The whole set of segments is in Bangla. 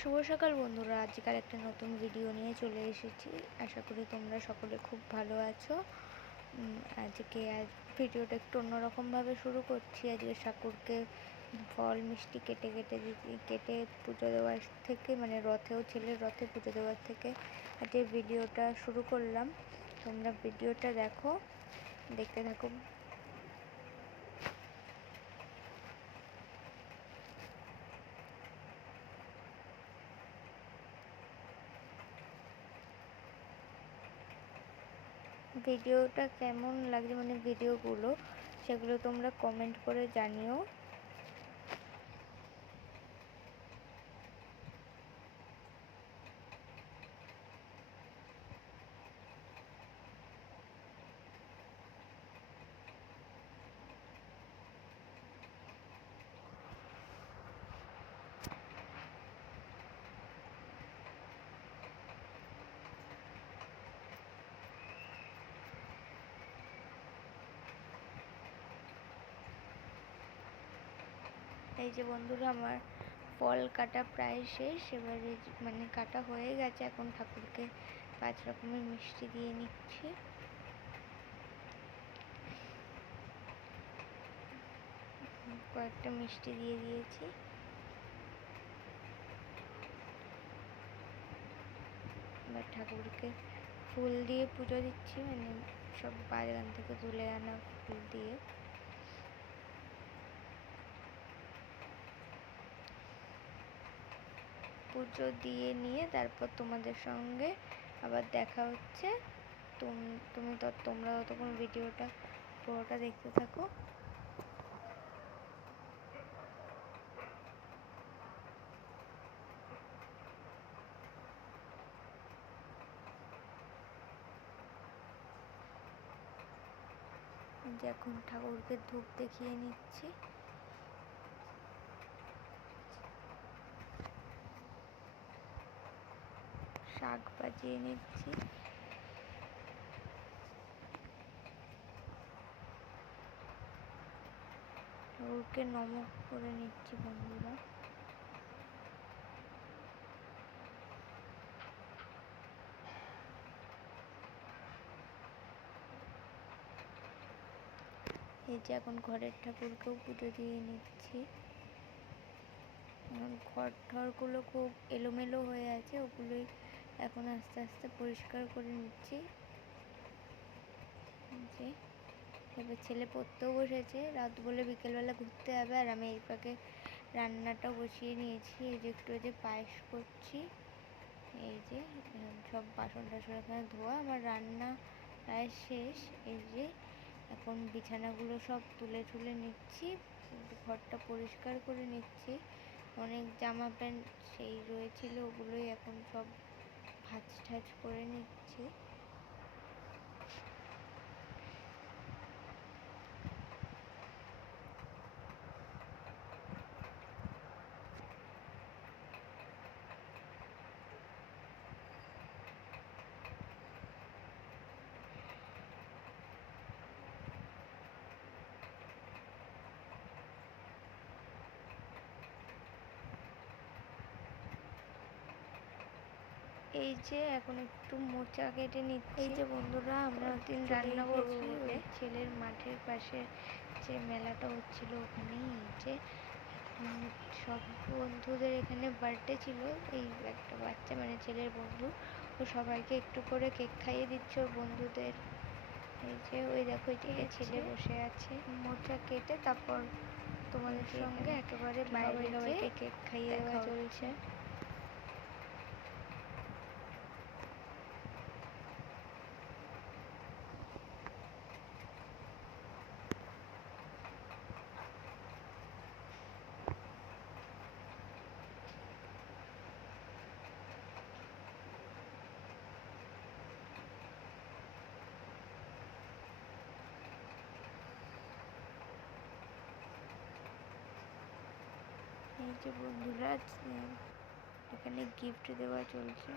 শুভ সকাল বন্ধুরা আজকাল একটা নতুন ভিডিও নিয়ে চলে এসেছি। আশা করি তোমরা সকলে খুব ভালো আছো। আজকে আজ ভিডিওটা একটু অন্যরকমভাবে শুরু করছি। আজকে ঠাকুরকে ফল, মিষ্টি কেটে কেটে কেটে পুজো দেওয়ার থেকে মানে রথেও, ছেলের রথে পুজো দেওয়ার থেকে আজকে ভিডিওটা শুরু করলাম। তোমরা ভিডিওটা দেখো, দেখতে থাকো। ভিডিওটা কেমন লাগছে মানে ভিডিওগুলো সেগুলো তোমরা কমেন্ট করে জানিও। এই যে বন্ধুরা, আমার ফল কাটা প্রায় শেষ। এবারে মানে কাটা হয়ে গেছে, এখন ঠাকুরকে পাঁচ রকমের মিষ্টি দিয়ে নিচ্ছি। কয়েকটা মিষ্টি দিয়ে দিয়েছি। এবার ঠাকুরকে ফুল দিয়ে পুজো দিচ্ছি মানে সব বাগান থেকে তুলে আনা ফুল দিয়ে। পুজো দিয়ে নিয়ে তারপর তোমাদের সঙ্গে আবার দেখা হচ্ছে। তুম- তো, তোমরা ততক্ষণ ভিডিওটা, পুরোটা দেখতে থাকো। যে এখন ঠাকুরকে ধূপ দেখিয়ে নিচ্ছি। শাক বাজিয়ে নিচ্ছি। ঠাকুরকে নমক করে নিচ্ছি বন্ধুরা। এই যে এখন ঘরের ঠাকুরকেও পুজো দিয়ে নিচ্ছি। এখন ঘর ঠরগুলো খুব এলোমেলো হয়ে আছে, ওগুলোই এখন আস্তে আস্তে পরিষ্কার করে নিচ্ছি। যে, এবার ছেলে পড়তেও বসেছে। রাত বলে বিকেলবেলা ঘুরতে যাবে আর আমি এই ফাঁকে রান্নাটা বসিয়ে নিয়েছি। এই যে একটু যে পায়েস করছি। এই যে সব বাসন টাসন এখানে ধোয়া। আমার রান্না প্রায় শেষ। এই যে, এখন বিছানাগুলো সব তুলে তুলে নিচ্ছি। ঘরটা পরিষ্কার করে নিচ্ছি। অনেক জামা প্যান্ট সেই রয়েছিল, ওগুলোই এখন সব ভাঁজ ঠাজ করে নিচ্ছি। এই যে এখন একটু মোচা কেটে নিচ্ছি। এই যে বন্ধুরা আমরা দিন রান্না করব। ছেলের মাঠের পাশে যে মেলাটা হচ্ছিল ওখানেই এই যে সব বন্ধুদের এখানে বার্থডে ছিল। এই একটা বাচ্চা মানে ছেলের বন্ধু তো সবাইকে একটু করে কেক খাইয়ে দিচ্ছে ওর বন্ধুদের। এই যে ওই দেখো এদিকে ছেলে বসে আছে। মোচা কেটে তারপর তোমাদের সঙ্গে একেবারে বাইরে কেক খাইয়ে দেওয়া চলছে। এই বন্ধুরা এখানে গিফট দেওয়া চলছে।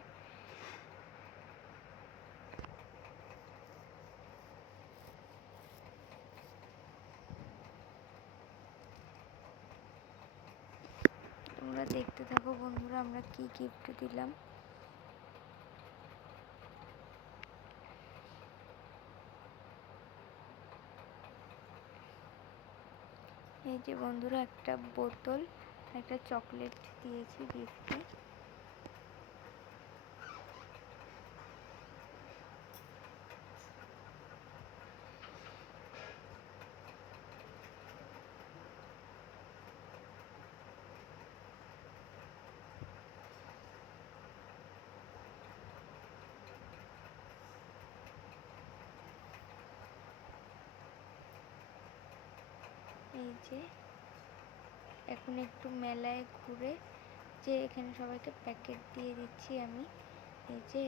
তোমরা দেখতে থাকো বন্ধুরা, আমরা কি গিফট দিলাম। এই যে বন্ধুরা, একটা বোতল। একটা চকলেট দিয়েছি গিফটে। এই যে এখন একটু মেলায় ঘুরে যে এখানে সবাইকে প্যাকেট দিয়ে দিচ্ছি আমি। এই যে